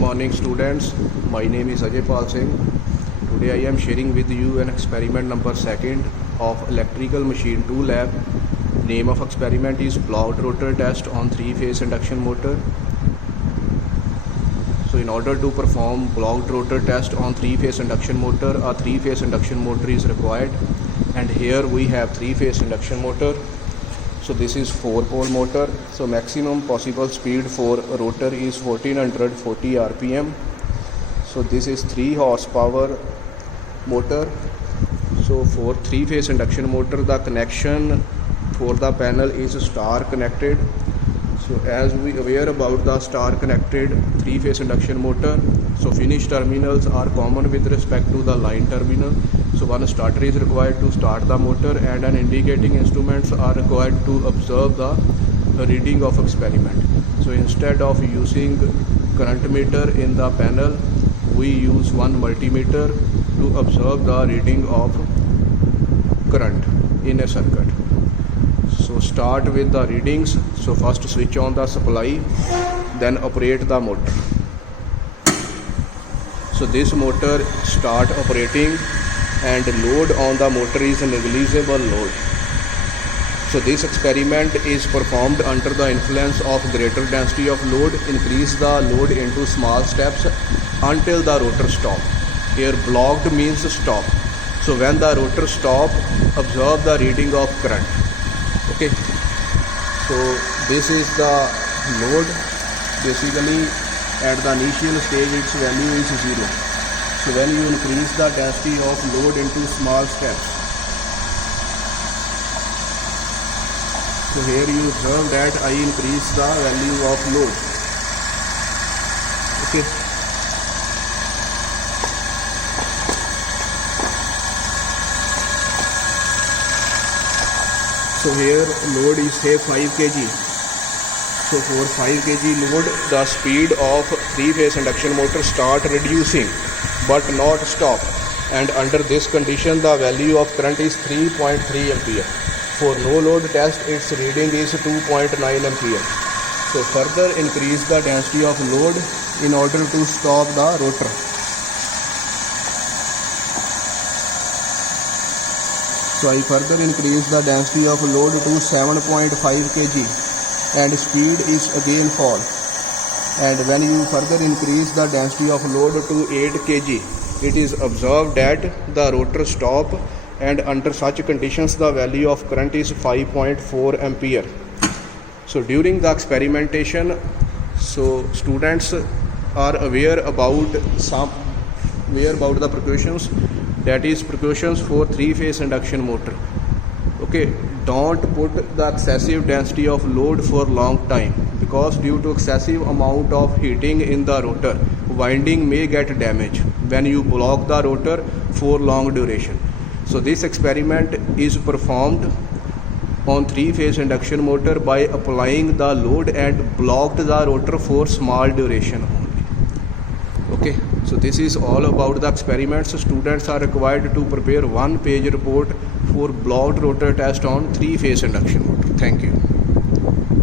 morning students, my name is Ajay Pal Singh. Today I am sharing with you an experiment number 2 of electrical machine 2 lab. Name of experiment is blocked rotor test on 3-phase induction motor. So in order to perform blocked rotor test on 3-phase induction motor, a 3-phase induction motor is required, and here we have 3-phase induction motor. So this is 4-pole motor. So maximum possible speed for rotor is 1440 rpm. So this is 3 horsepower motor. So for 3-phase induction motor, the connection for the panel is star connected. So as we aware about the star connected 3-phase induction motor, so finish terminals are common with respect to the line terminal. So one starter is required to start the motor, and an indicating instruments are required to observe the reading of experiment. So instead of using current meter in the panel, we use one multimeter to observe the reading of current in a circuit. So start with the readings. So first switch on the supply, then operate the motor. So this motor start operating, and load on the motor is a negligible load. So this experiment is performed under the influence of greater density of load. Increase the load into small steps until the rotor stop. Here blocked means stop. So when the rotor stop, observe the reading of current. Okay, so this is the load. Basically at the initial stage its value is 0. So when you increase the density of load into small steps, so here you observe that I increase the value of load. Okay, so here load is say 5 kg. So for 5 kg load, the speed of 3-phase induction motor start reducing but not stop, and under this condition the value of current is 3.3 ampere. For no load test, its reading is 2.9 ampere. So further increase the density of load in order to stop the rotor. So I further increase the density of load to 7.5 kg, and speed is again fall. And when you further increase the density of load to 8 kg, it is observed that the rotor stop, and under such conditions the value of current is 5.4 ampere. So during the experimentation, so students are aware about the precautions, that is precautions for 3-phase induction motor. Okay, don't put the excessive density of load for long time, because due to excessive amount of heating in the rotor, winding may get damaged when you block the rotor for long duration. So this experiment is performed on 3-phase induction motor by applying the load and blocked the rotor for small duration only. Okay, so this is all about the experiments. Students are required to prepare 1-page report for blocked rotor test on 3-phase induction motor. Thank you.